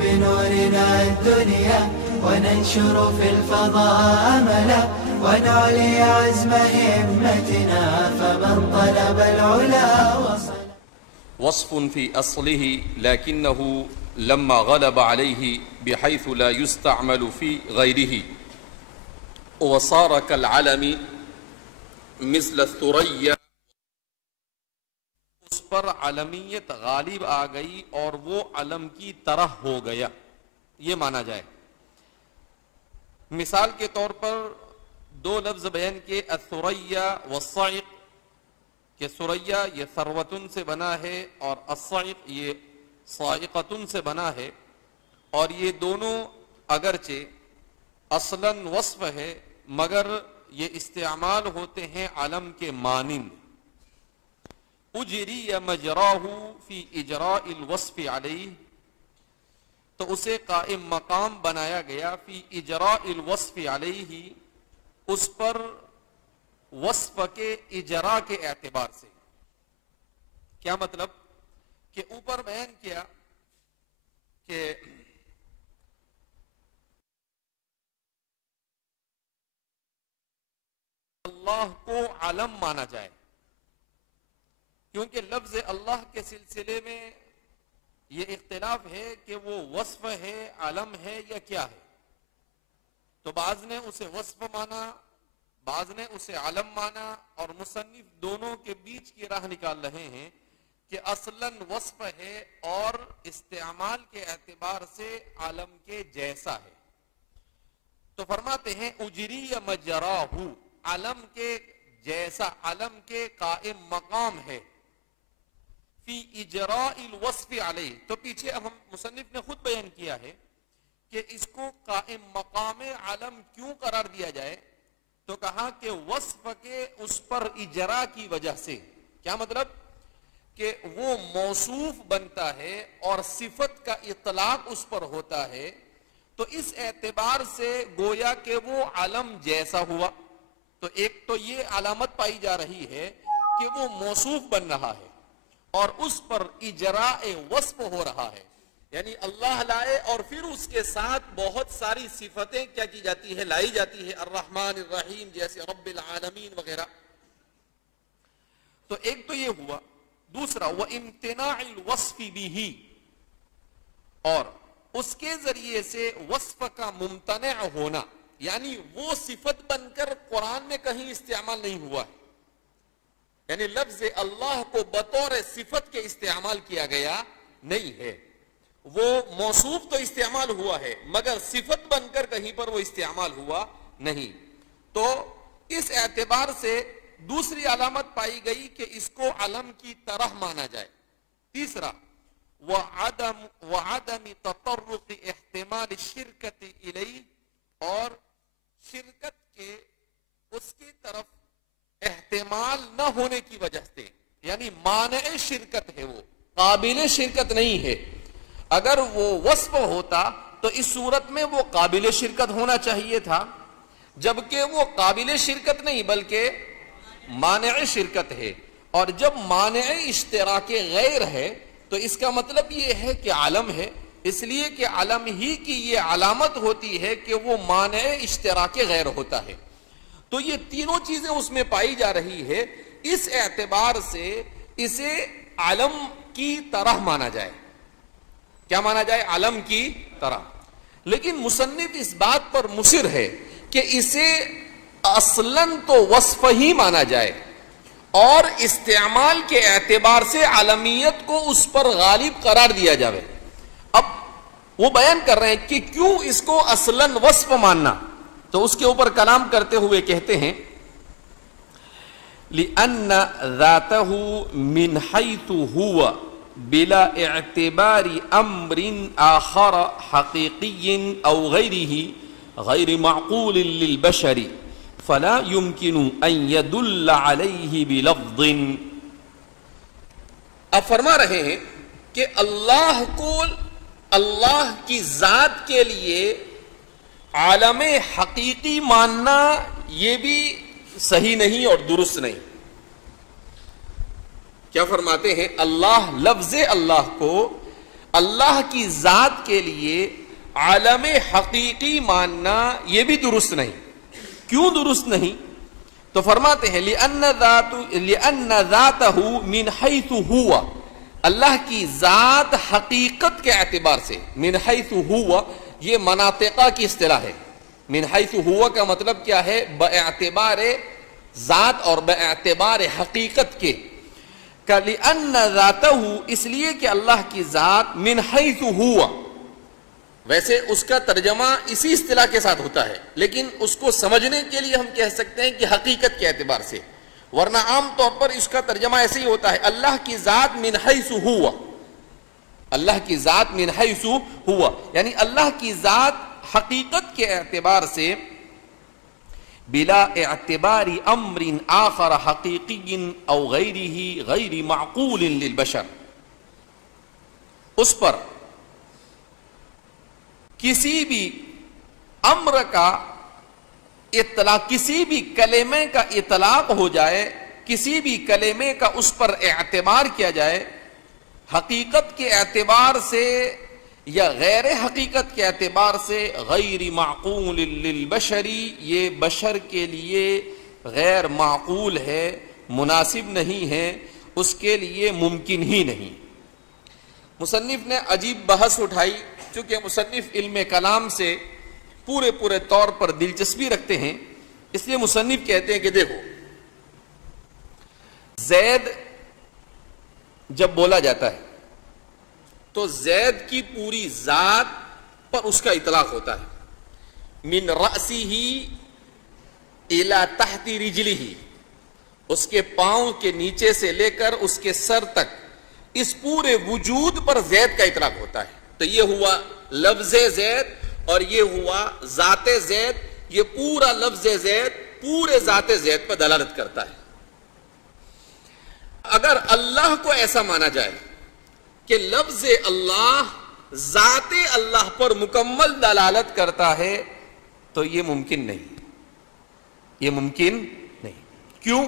بنورنا الدنيا وننشر في الفضاء أملا ونعلي عزم همتنا فمن طلب العلا وصل. وصف في أصله لكنه لما غلب عليه بحيث لا يستعمل في غيره وصار كالعلم مثل الثريا، اس پر علمیت غالب آ گئی اور وہ علم کی طرح ہو گیا، یہ مانا جائے. مثال کے طور پر دو لفظ بیان کے الثریا والصعق، کہ ثریا یہ ثروتن سے بنا ہے اور الصعق یہ صاعقتن سے بنا ہے، اور یہ دونوں اگرچہ اصلاً وصف ہے مگر یہ استعمال ہوتے ہیں علم کے مانند. اجری مجراہ فی اجراء الوصف علیہ، تو اسے قائم مقام بنایا گیا فی اجراء الوصف علیہ، اس پر وصف کے اجراء کے اعتبار سے. کیا مطلب؟ کہ اوپر بیان کیا کہ اللہ کو علم مانا جائے، کیونکہ لفظ اللہ کے سلسلے میں یہ اختلاف ہے کہ وہ وصف ہے، علم ہے یا کیا ہے. تو بعض نے اسے وصف مانا، بعض نے اسے علم مانا، اور مصنف دونوں کے بیچ کی راہ نکال رہے ہیں کہ اصلاً وصف ہے اور استعمال کے اعتبار سے علم کے جیسا ہے. تو فرماتے ہیں اجری مجراہ، علم کے جیسا، علم کے قائم مقام ہے فی اجراء الوصف علیہ. تو پیچھے ہم مصنف نے خود بیان کیا ہے کہ اس کو قائم مقام علم کیوں قرار دیا جائے، تو کہا کہ وصف کے اس پر اجراء کی وجہ سے. کیا مطلب؟ کہ وہ موصوف بنتا ہے اور صفت کا اطلاق اس پر ہوتا ہے، تو اس اعتبار سے گویا کہ وہ علم جیسا ہوا. تو ایک تو یہ علامت پائی جا رہی ہے کہ وہ موصوف بن رہا ہے اور اس پر اجراء وصف ہو رہا ہے، یعنی اللہ لائے اور پھر اس کے ساتھ بہت ساری صفتیں کیا کی جاتی ہے، لائی جاتی ہے، الرحمن الرحیم جیسے رب العالمین وغیرہ. تو ایک تو یہ ہوا. دوسرا وامتناع الوصف به، اور اس کے ذریعے سے وصف کا ممتنع ہونا، یعنی وہ صفت بن کر قرآن میں کہیں استعمال نہیں ہوا ہے. یعنی لفظ اللہ کو بطور صفت کے استعمال کیا گیا نہیں ہے، وہ موصوف تو استعمال ہوا ہے مگر صفت بن کر کہیں پر وہ استعمال ہوا نہیں. تو اس اعتبار سے دوسری علامت پائی گئی کہ اس کو علم کی طرح مانا جائے. تیسرا وعدم تطرق احتمال الشرکت الیہ، اور شرکت کے اس کی طرف احتمال نہ ہونے کی وجہ سے، یعنی مانع شرکت ہے، وہ قابل شرکت نہیں ہے. اگر وہ وصف ہوتا تو اس صورت میں وہ قابل شرکت ہونا چاہیے تھا، جبکہ وہ قابل شرکت نہیں بلکہ مانع شرکت ہے. اور جب مانع اشتراک غیر ہے تو اس کا مطلب یہ ہے کہ علم ہے، اس لیے کہ علم ہی کی یہ علامت ہوتی ہے کہ وہ مانع اشتراک غیر ہوتا ہے. تو یہ تینوں چیزیں اس میں پائی جا رہی ہے، اس اعتبار سے اسے علم کی طرح مانا جائے. کیا مانا جائے؟ علم کی طرح. لیکن مصنف اس بات پر مصر ہے کہ اسے اصلاً تو وصف ہی مانا جائے اور استعمال کے اعتبار سے علمیت کو اس پر غالب قرار دیا جائے. اب وہ بیان کر رہے ہیں کہ کیوں اس کو اصلاً وصف ماننا، تو اس کے اوپر کلام کرتے ہوئے کہتے ہیں لِأَنَّ ذَاتَهُ مِنْ حَيْثُ هُوَ بِلَا اعْتِبَارِ أَمْرٍ آخَرَ حَقِيقِيٍّ أَوْ غَيْرِهِ غَيْرِ مَعْقُولٍ لِلْبَشَرِ فَلَا يُمْكِنُ أَنْ يَدُلَّ عَلَيْهِ بِلَفْظٍ. اب فرما رہے ہیں کہ اللہ کو، اللہ کی ذات کے لیے عالم حقیقی ماننا یہ بھی صحیح نہیں اور درست نہیں. کیا فرماتے ہیں؟ اللہ، لفظ اللہ کو اللہ کی ذات کے لیے عالم حقیقی ماننا یہ بھی درست نہیں. کیوں درست نہیں؟ تو فرماتے ہیں لِأَنَّ ذَاتَهُ مِنْ حَيْثُ هُوَ، اللہ کی ذات حقیقت کے اعتبار سے، من حیث ہوا یہ مناطقہ کی اصطلاح ہے. من حیث ہوا کا مطلب کیا ہے؟ باعتبار ذات اور باعتبار حقیقت کے. لِأَنَّ ذَاتَهُ اس لیے کہ اللہ کی ذات من حیث ہوا، ویسے اس کا ترجمہ اسی اصطلاح کے ساتھ ہوتا ہے، لیکن اس کو سمجھنے کے لیے ہم کہہ سکتے ہیں کہ حقیقت کے اعتبار سے، ورنہ عام طور پر اس کا ترجمہ ایسے ہی ہوتا ہے اللہ کی ذات من حیث ہوا. اللہ کی ذات من حیث ہوا یعنی اللہ کی ذات حقیقت کے اعتبار سے بلا اعتبار امر آخر حقیقی او غیرہ غیر معقول للبشر، اس پر کسی بھی امر کا اطلاق، کسی بھی کلمے کا اطلاق ہو جائے، کسی بھی کلمے کا اس پر اعتبار کیا جائے حقیقت کے اعتبار سے یا غیر حقیقت کے اعتبار سے، غیر معقول للبشری یہ بشر کے لیے غیر معقول ہے، مناسب نہیں ہے، اس کے لیے ممکن ہی نہیں. مصنف نے عجیب بحث اٹھائی، چونکہ مصنف علم کلام سے پورے طور پر دلچسپی رکھتے ہیں، اس لیے مصنف کہتے ہیں کہ دیکھو زید جب بولا جاتا ہے تو زید کی پوری ذات پر اس کا اطلاق ہوتا ہے. من رأسہ الی تحت رجلہ، اس کے پاؤں کے نیچے سے لے کر اس کے سر تک اس پورے وجود پر زید کا اطلاق ہوتا ہے. تو یہ ہوا لفظ زید اور یہ ہوا ذات زید. یہ پورا لفظ زید پورے ذات زید پر دلالت کرتا ہے. اگر اللہ کو ایسا مانا جائے کہ لفظ اللہ ذات اللہ پر مکمل دلالت کرتا ہے تو یہ ممکن نہیں، یہ ممکن نہیں. کیوں؟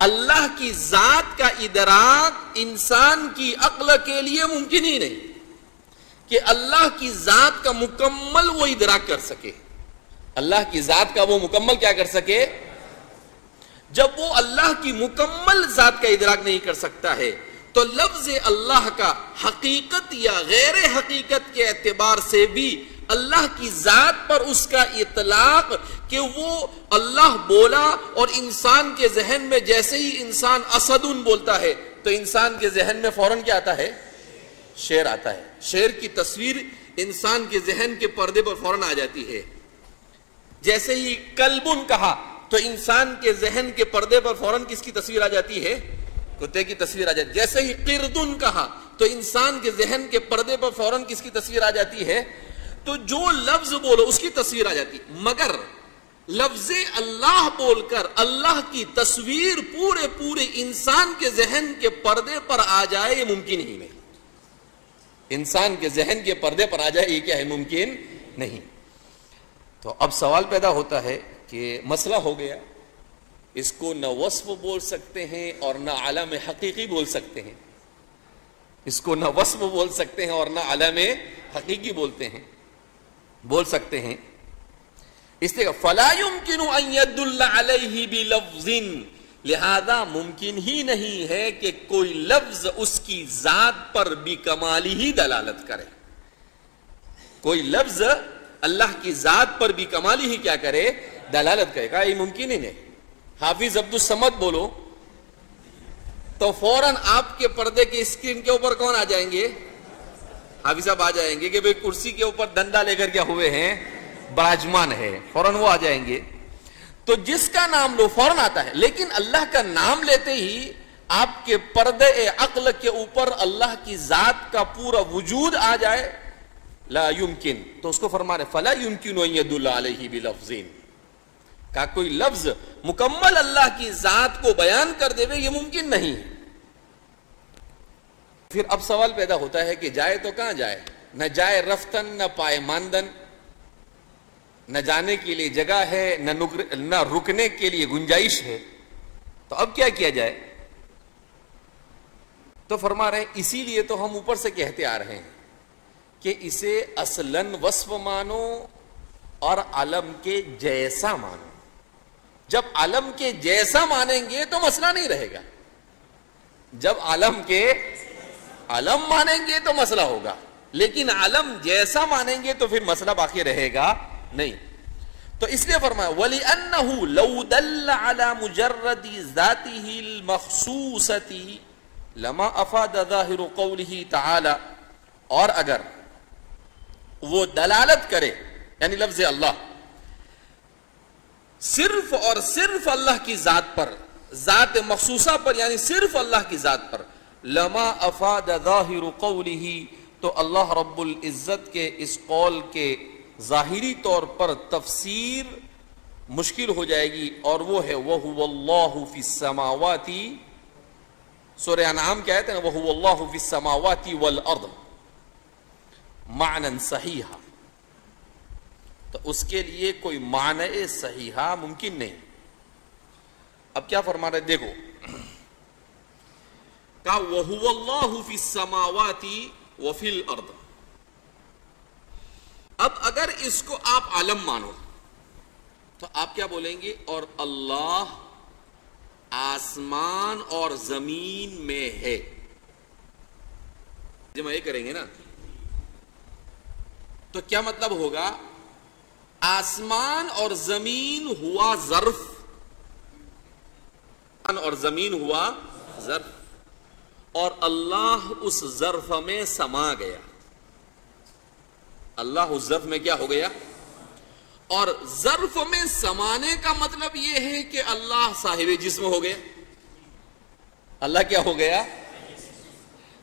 اللہ کی ذات کا ادراک انسان کی عقل کے لیے ممکن ہی نہیں کہ اللہ کی ذات کا مکمل وہ ادراک کر سکے. اللہ کی ذات کا وہ مکمل کیا کر سکے؟ جب وہ اللہ کی مکمل ذات کا ادراک نہیں کر سکتا ہے تو لفظ اللہ کا حقیقت یا غیر حقیقت کے اعتبار سے بھی اللہ کی ذات پر اس کا اطلاق کہ وہ اللہ بولا، اور انسان کے ذہن میں جیسے ہی انسان اسدن بولتا ہے تو انسان کے ذہن میں فوراً کیا آتا ہے؟ شیر آتا ہے. شیر کی تصویر انسان کے ذہن کے پردے پر فوراً آ جاتی ہے. جیسے ہی کلبن کہا تو انسان کے ذہن کے پردے پر فوراً کس کی تصویر آ جاتی ہے؟ کتے کی تصویر آ جاتی ہے. جیسے ہی قردن کہا تو انسان کے ذہن کے پردے پر فوراً کس کی تصویر آ جاتی ہے؟ تو جو لفظ بولو اس کی تصویر آ جاتی. مگر لفظ اللہ بول کر اللہ کی تصویر پورے انسان کے ذہن کے پردے پر آ جائے یہ ممکن ہی نہیں. انسان کے ذہن کے پردے پر آ جائے یہ کیا ہے؟ ممکن نہیں. تو اب سوال پیدا ہوتا ہے کہ مسئلہ ہو گیا، اس کو نہ وصف بول سکتے ہیں اور نہ عالم حقیقی بول سکتے ہیں. اس کو نہ وصف بول سکتے ہیں اور نہ عالم حقیقی بول سکتے ہیں. اس لیے فلا يمكن ان يدل عليه بلفظ، لہذا ممکن ہی نہیں ہے کہ کوئی لفظ اس کی ذات پر بکمالی ہی دلالت کرے. کوئی لفظ اللہ کی ذات پر بکمالی ہی کیا کرے؟ دلالت کرے گا. یہ ممکن ہی نہیں. حافظ عبد الصمد بولو تو فوراً آپ کے پردے کی اسکرین کے اوپر کون آ جائیں گے؟ حافظ صاحب آ جائیں گے کہ بھئی کرسی کے اوپر ڈنڈا لے کر کیا ہوئے ہیں؟ براجمان ہے. فوراً وہ آ جائیں گے. تو جس کا نام لو فوراً آتا ہے. لیکن اللہ کا نام لیتے ہی آپ کے پردے عقل کے اوپر اللہ کی ذات کا پورا وجود آ جائے، لا یمکن. تو اس کو فرما رہے فلا یمکن ان یدل علیہ بلفظ، کہ کوئی لفظ مکمل اللہ کی ذات کو بیان کر دے یہ ممکن نہیں. پھر اب سوال پیدا ہوتا ہے کہ جائے تو کہاں جائے؟ نہ جائے رفتن نہ پائے ماندن، نہ جانے کے لیے جگہ ہے نہ رکنے کے لیے گنجائش ہے. تو اب کیا کیا جائے؟ تو فرما رہے ہیں اسی لیے تو ہم اوپر سے کہتے آ رہے ہیں کہ اسے اصلاً وصف مانو اور علم کے جیسا مانو. جب علم کے جیسا مانیں گے تو مسئلہ نہیں رہے گا, جب علم کے علم مانیں گے تو مسئلہ ہوگا, لیکن علم جیسا مانیں گے تو پھر مسئلہ باقی رہے گا نہیں. تو اس لیے فرمایا وَلِأَنَّهُ لَوْ دَلَّ عَلَى مُجَرَّدِ ذَاتِهِ الْمَخْصُوصَةِ لَمَا أَفَادَ ظَاهِرُ قَوْلِهِ تَعَالَى, اور اگر وہ دلالت کرے یعنی لفظ اللہ صرف اور صرف اللہ کی ذات پر, ذات مخصوصہ پر, یعنی صرف اللہ کی ذات پر, لما افاد ظاہر قولہ, تو اللہ رب العزت کے اس قول کے ظاہری طور پر تفسیر مشکل ہو جائے گی, اور وہ ہے وَهُوَ اللَّهُ فِي السَّمَاوَاتِ, سورہ انعام کیا ہے نا, وَهُوَ اللَّهُ فِي السَّمَاوَاتِ وَالْأَرْضِ معنًا صحیحا, تو اس کے لیے کوئی معنی صحیحہ ممکن نہیں. اب کیا فرما رہے دیکھو, کہا وَهُوَ اللَّهُ فِي السَّمَاوَاتِ وَفِي الْأَرْضِ. اب اگر اس کو آپ علم مانو تو آپ کیا بولیں گے, اور اللہ آسمان اور زمین میں ہے. جب یہ کریں گے نا تو کیا مطلب ہوگا, آسمان اور زمین ہوا ظرف, اور زمین ہوا ظرف, اور اللہ اس ظرف میں سما گیا. اللہ اس ظرف میں کیا ہو گیا, اور ظرف میں سمانے کا مطلب یہ ہے کہ اللہ صاحب جسم ہو گیا. اللہ کیا ہو گیا,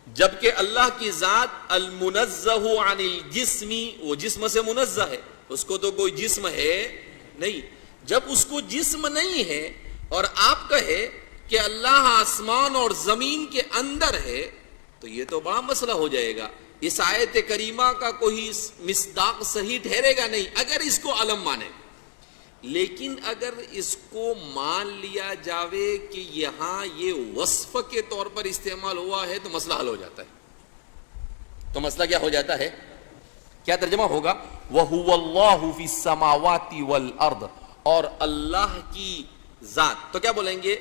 جبکہ اللہ کی ذات المنزہ عن الجسم, وہ جسم سے منزہ ہے, اس کو تو کوئی جسم ہے نہیں. جب اس کو جسم نہیں ہے اور آپ کہے کہ اللہ آسمان اور زمین کے اندر ہے, تو یہ تو بڑا مسئلہ ہو جائے گا. اس آیت کریمہ کا کوئی مصداق صحیح ٹھہرے گا نہیں اگر اس کو علم مانے. لیکن اگر اس کو مان لیا جاوے کہ یہاں یہ وصف کے طور پر استعمال ہوا ہے تو مسئلہ حل ہو جاتا ہے. تو مسئلہ کیا ہو جاتا ہے, کیا ترجمہ ہوگا, وَهُوَ اللَّهُ فِي السَّمَاوَاتِ وَالْأَرْضِ, اور اللہ کی ذات, تو کیا بولیں گے,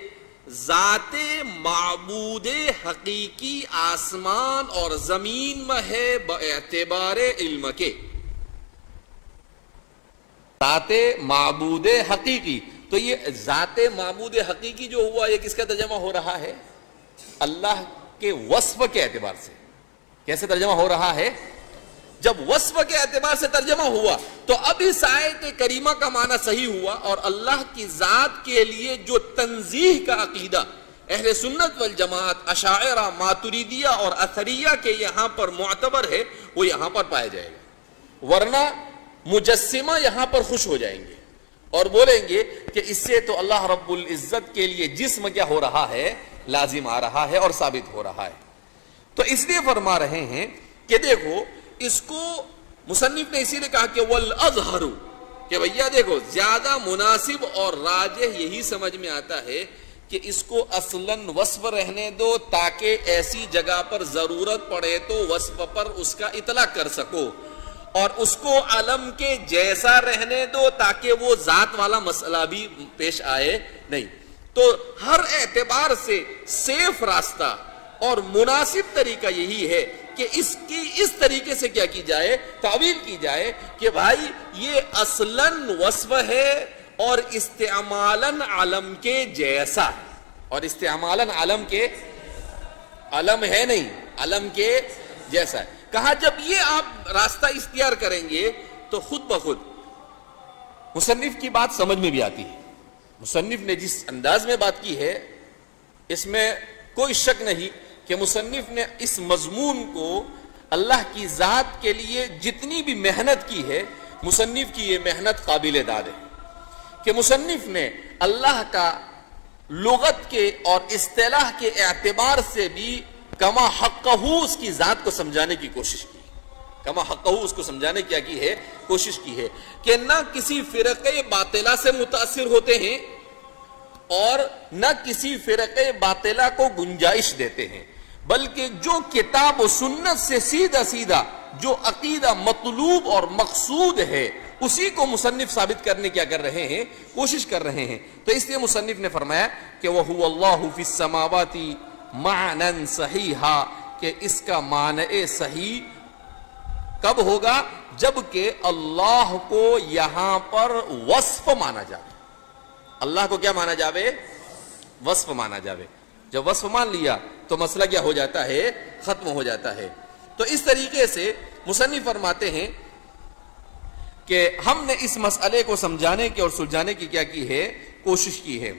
ذات معبود حقیقی آسمان اور زمین میں ہے باعتبار علم کے. ذات معبود حقیقی, تو یہ ذات معبود حقیقی جو ہوا یہ کس کا ترجمہ ہو رہا ہے, اللہ کے وصف کے اعتبار سے. کیسے ترجمہ ہو رہا ہے, جب وصف کے اعتبار سے ترجمہ ہوا تو اب اس آیت کریمہ کا معنی صحیح ہوا, اور اللہ کی ذات کے لیے جو تنزیہ کا عقیدہ اہل سنت والجماعت اشاعرہ ماتریدیہ اور اثریہ کے یہاں پر معتبر ہے وہ یہاں پر پایا جائے گا. ورنہ مجسمہ یہاں پر خوش ہو جائیں گے اور بولیں گے کہ اس سے تو اللہ رب العزت کے لیے جسم کیا ہو رہا ہے, لازم آ رہا ہے اور ثابت ہو رہا ہے. تو اس لیے فرما رہے ہیں کہ دیکھو اس کو مصنف نے اسی لیے کہا کہ وَالْأَظْهَرُ, کہ بھئیہ دیکھو زیادہ مناسب اور راجح یہی سمجھ میں آتا ہے کہ اس کو اصلاً وصف رہنے دو تاکہ ایسی جگہ پر ضرورت پڑے تو وصف پر اس کا اطلاق کر سکو, اور اس کو علم کے جیسا رہنے دو تاکہ وہ ذات والا مسئلہ بھی پیش آئے نہیں. تو ہر اعتبار سے سیف راستہ اور مناسب طریقہ یہی ہے کہ اس کی اس طریقے سے کیا کی جائے, تعویل کی جائے کہ بھائی یہ اصلاً وصف ہے اور استعمالاً علم کے جیسا ہے, اور استعمالاً علم کے علم ہے نہیں, علم کے جیسا ہے. کہا جب یہ آپ راستہ اختیار کریں گے تو خود بخود مصنف کی بات سمجھ میں بھی آتی ہے. مصنف نے جس انداز میں بات کی ہے اس میں کوئی شک نہیں کہ مصنف نے اس مضمون کو اللہ کی ذات کے لیے جتنی بھی محنت کی ہے, مصنف کی یہ محنت قابل داد ہے کہ مصنف نے اللہ کا لغت کے اور اصطلاح کے اعتبار سے بھی کما حقہو اس کی ذات کو سمجھانے کی کوشش کی. کما حقہو اس کو سمجھانے کی ہے کوشش کی ہے کہ نہ کسی فرقے باطلہ سے متاثر ہوتے ہیں اور نہ کسی فرقے باطلہ کو گنجائش دیتے ہیں, بلکہ جو کتاب و سنت سے سیدھا سیدھا جو عقیدہ مطلوب اور مقصود ہے اسی کو مصنف ثابت کرنے کیا کر رہے ہیں، کوشش کر رہے ہیں. تو اس لیے مصنف نے فرمایا کہ وَهُوَ اللَّهُ فِي السَّمَاوَاتِ مَعْنًا صَحِيحًا، کہ اس کا معنی صحیح کب ہوگا؟ جبکہ اللہ کو یہاں پر وصف مانا جائے. اللہ کو کیا مانا جاوے؟ وصف مانا جاوے. جب وصف مان لیا تو مسئلہ کیا ہو جاتا ہے؟ ختم ہو جاتا ہے. تو اس طریقے سے مصنف فرماتے ہیں کہ ہم نے اس مسئلے کو سمجھانے کی اور سلجھانے کی کیا کی ہے؟ کوشش کی ہے.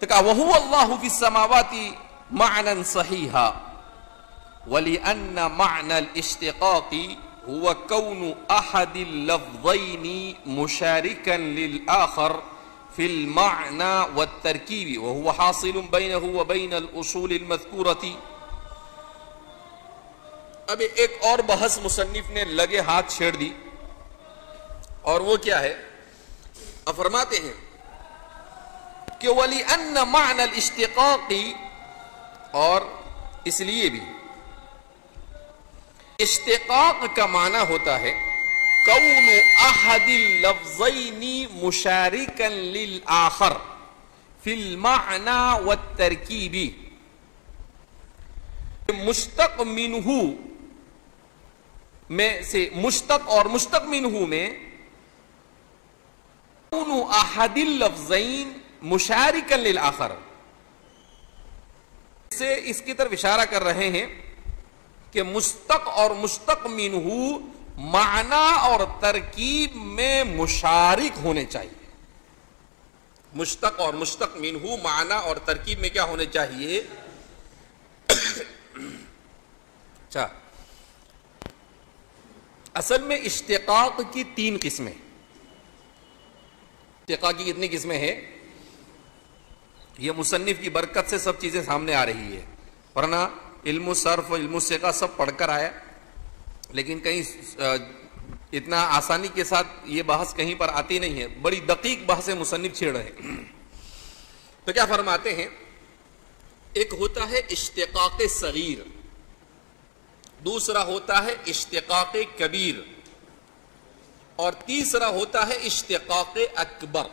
تو کہا وَهُوَ اللَّهُ فِي السَّمَاوَاتِ مَعْنًا صَحِيحًا وَلِأَنَّ مَعْنَى الْإِشْتِقَاقِ هُوَ كَوْنُ أَحَدِ اللَّفْظَيْنِ مُشَارِكًا لِلْآخَرِ فِي الْمَعْنَى وَالتَّرْكِيبِ وَهُوَ حَاصِلٌ بَيْنَهُ وَبَيْنَ الْأُصُولِ الْمَذْكُورَةِ. اب ایک اور بحث مصنف نے لگے ہاتھ چھیڑ دی، اور وہ کیا ہے؟ اب فرماتے ہیں کہ وَلِأَنَّ مَعْنَى الْإِشْتِقَاقِ، اور اس لیے بھی اشتقاق کا معنی ہوتا ہے کون احد اللفظین مشارکا للآخر فی المعنی والترکیب. مشتق منہ میں سے مشتق اور مشتق منہ میں کون احد اللفظین مشارکا للآخر سے اس کی طرف اشارہ کر رہے ہیں کہ مشتق اور مشتق منہ معنی اور ترکیب میں مشارک ہونے چاہیے. مشتق اور مشتق منہ معنی اور ترکیب میں کیا ہونے چاہیے؟ اچھا، اصل میں اشتقاق کی 3 قسمیں. اشتقاق کی کتنی قسمیں ہیں؟ یہ مصنف کی برکت سے سب چیزیں سامنے آ رہی ہے، ورنہ علم صرف علم سیغہ سب پڑھ کر آیا، لیکن کہیں اتنا آسانی کے ساتھ یہ بحث کہیں پر آتی نہیں ہے. بڑی دقیق بحث مصنف چھیڑ رہے ہیں. تو کیا فرماتے ہیں؟ ایک ہوتا ہے اشتقاق صغیر، دوسرا ہوتا ہے اشتقاق کبیر، اور تیسرا ہوتا ہے اشتقاق اکبر.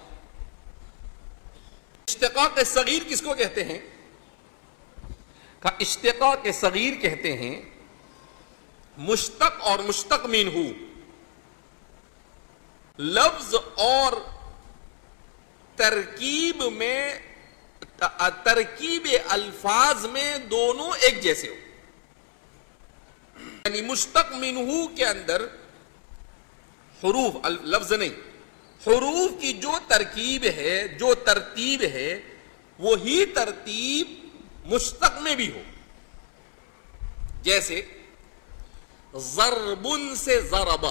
اشتقاق صغیر کس کو کہتے ہیں؟ اشتقاق صغیر کہتے ہیں مشتق اور مشتق منہ لفظ اور ترکیب میں، ترکیب الفاظ میں دونوں ایک جیسے ہو. یعنی مشتق منہ کے اندر حروف، لفظ نہیں، حروف کی جو ترکیب ہے، جو ترتیب ہے، وہی ترتیب مشتق میں بھی ہو. جیسے ضرب سے ضرب،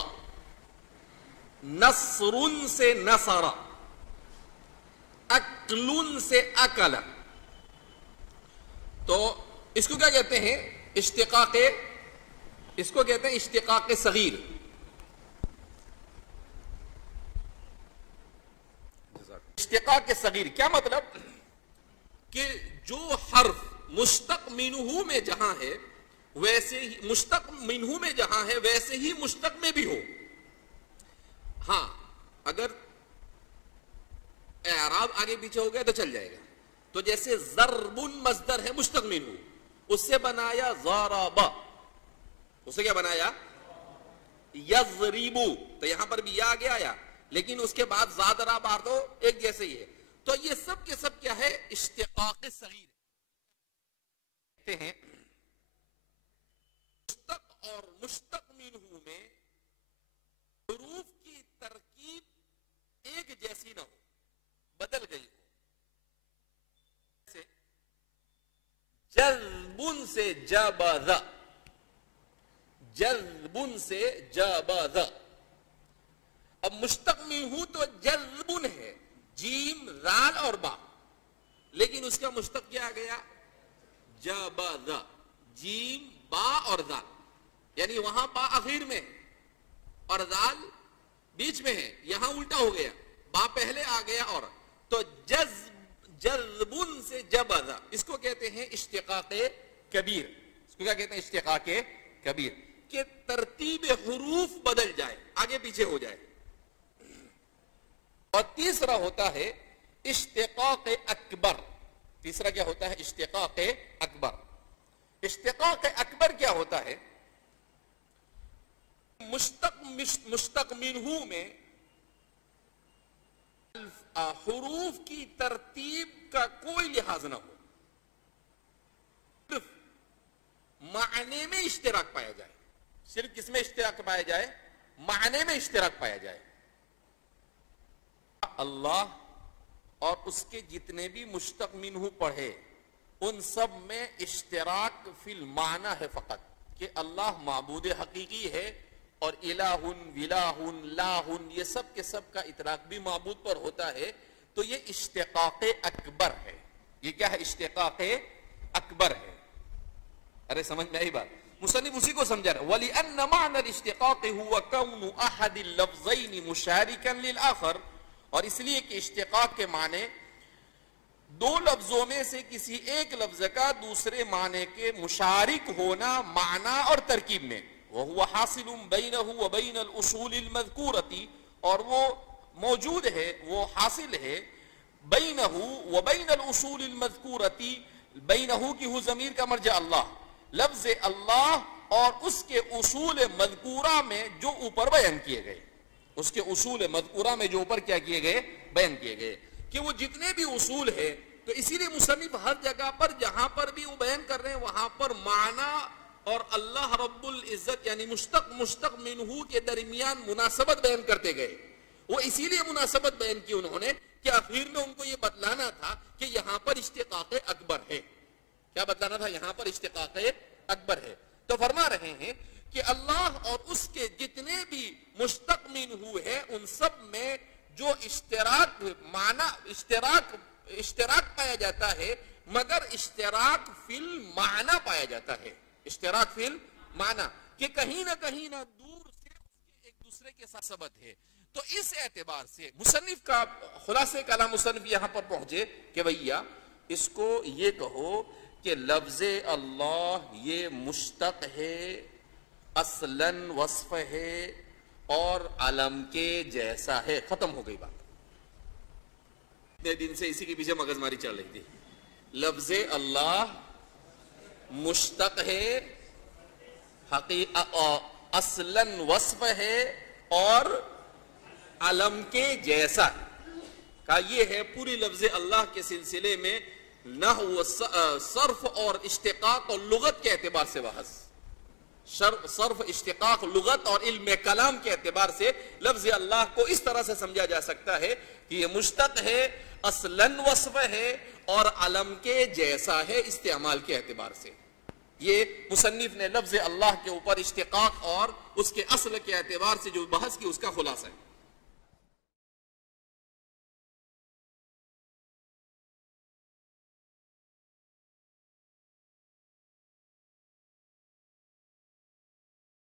نصر سے نصر، اکل سے اکل. تو اس کو کیا کہتے ہیں؟ اشتقاق، اس کو کہتے ہیں اشتقاق صغیر. اشتقاق صغیر کیا مطلب؟ کہ جو حرف مشتق منہ میں جہاں ہے ویسے ہی مشتق منہ میں جہاں ہے ویسے ہی مشتق میں بھی ہو. ہاں اگر اعراب آگے پیچھے ہو گیا تو چل جائے گا. تو جیسے ضرب مصدر ہے مشتق منہ، اس سے بنایا ضرب، اس سے کیا بنایا؟ یضرب. تو یہاں پر بھی یا آگے آیا، لیکن اس کے بعد زاد را بار تو ایک جیسے ہی ہے. تو یہ سب کے سب کیا ہے؟ اشتقاق صغیر ہیں. مشتق اور مشتق منہ میں حروف کی ترکیب ایک جیسی نہ ہو، بدل گئی ہو. جذب سے جبذ، جذب سے جبذ. اب مشتق منہ تو جذب ہے، جیم رال اور با، لیکن اس کا مشتق کیا آ گیا؟ جبذ، جیم با اور ذال. یعنی وہاں با اخیر میں اور ذال بیچ میں ہے، یہاں الٹا ہو گیا، با پہلے آ گیا. اور تو جذب سے جبذ، اس کو کہتے ہیں اشتقاق کبیر. اس کو کیا کہتے ہیں؟ اشتقاق کبیر. کہ ترتیب حروف بدل جائے، آگے پیچھے ہو جائے. اور تیسرا ہوتا ہے اشتقاق اکبر. تیسرا کیا ہوتا ہے؟ اشتقاق اکبر. اشتقاق اکبر کیا ہوتا ہے؟ مشتق منہ میں حروف کی ترتیب کا کوئی لحاظ نہ ہو، صرف معنی میں اشتراک پایا جائے. صرف کس میں اشتراک پایا جائے؟ معنی میں اشتراک پایا جائے. اللہ اور اس کے جتنے بھی مشتق منہ پڑھے ان سب میں اشتراک فی المعنی ہے فقط، کہ اللہ معبود حقیقی ہے، اور الہن ولاہن لاہن یہ سب کے سب کا اطلاق بھی معبود پر ہوتا ہے. تو یہ اشتقاق اکبر ہے. یہ کیا ہے؟ اشتقاق اکبر ہے. ارے سمجھ میں آئی بات؟ مصنف اسی کو سمجھا رہا. وَلِأَنَّ مَعْنَى الْإِشْتِقَاقِ هُوَ كَوْنُ أَحَدِ اللَّفْظَيْنِ مُشَارِكًا لِلْآخَرِ. اور اس لیے کہ اشتقاق کے معنی دو لفظوں میں سے کسی ایک لفظ کا دوسرے معنی کے مشارک ہونا معنی اور ترکیب میں. وَهُوَ حَاصِلٌ بَيْنَهُ وَبَيْنَ الْأُصُولِ الْمَذْكُورَةِ. اور وہ موجود ہے، وہ حاصل ہے بَيْنَهُ وَبَيْنَ الْأُصُولِ الْمَذْكُورَةِ. بَيْنَهُ کی ہو ضمیر کا مرجع اللہ، لفظ اللہ اور اس کے اصول مذکورہ میں جو اوپر بیان کیے گئے. اس کے اصول مذکورہ میں جو اوپر کیا کیے گئے؟ بیان کیے گئے. کہ وہ جتنے بھی اصول ہے، تو اسی لیے مصنف ہر جگہ پر جہاں پر بھی وہ بیان کر رہے ہیں وہاں پر معنی اور اللہ رب العزت یعنی مشتق منہ کے درمیان مناسبت بیان کرتے گئے. وہ اسی لیے مناسبت بیان کی انہوں نے کہ آخر میں ان کو یہ بتلانا تھا کہ یہاں پر اشتقاق اکبر ہے. کیا بتلانا تھا؟ یہاں پر اشتقاق اکبر ہے. تو فرما رہے ہیں کہ اللہ اور اس کے جتنے بھی مشتق منہ ہے ان سب میں جو اشتراک معنی اشتراک پایا جاتا ہے، مگر اشتراک فی المعنی پایا جاتا ہے. اشتراک فی المعنی کہ کہیں نہ دور سے ایک دوسرے کے ساتھ ثبت ہے. تو اس اعتبار سے مصنف کا خلاصے کلام مصنف یہاں پر پہنچے کہ بھیا اس کو یہ کہو کہ لفظ اللہ یہ مشتق ہے، اصلاً وصف ہے اور علم کے جیسا ہے. ختم ہو گئی بات. اتنے دن سے اسی کے پیچھے مغز ماری چل رہی تھی. لفظ اللہ مشتق ہے، اصلاً وصف ہے اور علم کے جیسا ہے. کہا یہ ہے پوری لفظ اللہ کے سلسلے میں نحو، صرف اور اشتقاق اور لغت کے اعتبار سے بحث. صرف، اشتقاق، لغت اور علم کلام کے اعتبار سے لفظ اللہ کو اس طرح سے سمجھا جا سکتا ہے کہ یہ مشتق ہے، اصلاً وصف ہے اور علم کے جیسا ہے استعمال کے اعتبار سے. یہ مصنف نے لفظ اللہ کے اوپر اشتقاق اور اس کے اصل کے اعتبار سے جو بحث کی اس کا خلاصہ ہے.